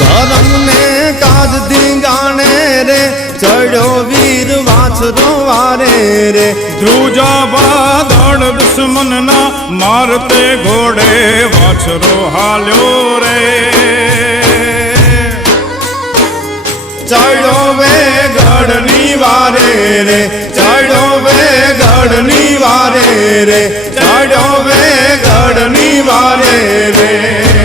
ધર્મ ને કાજ ધીંગાણે રે ચડ્યો વીર વાછરો વારે રે ધ્રુજા બાદળ દુશ્મન ના મારતે ઘોડે વાછરો હાલ્યો રે ચડ્યો વેગડની વારે રે ચડ્યો વેગડની વારે રે ચડ્યો વેગડની વારે રે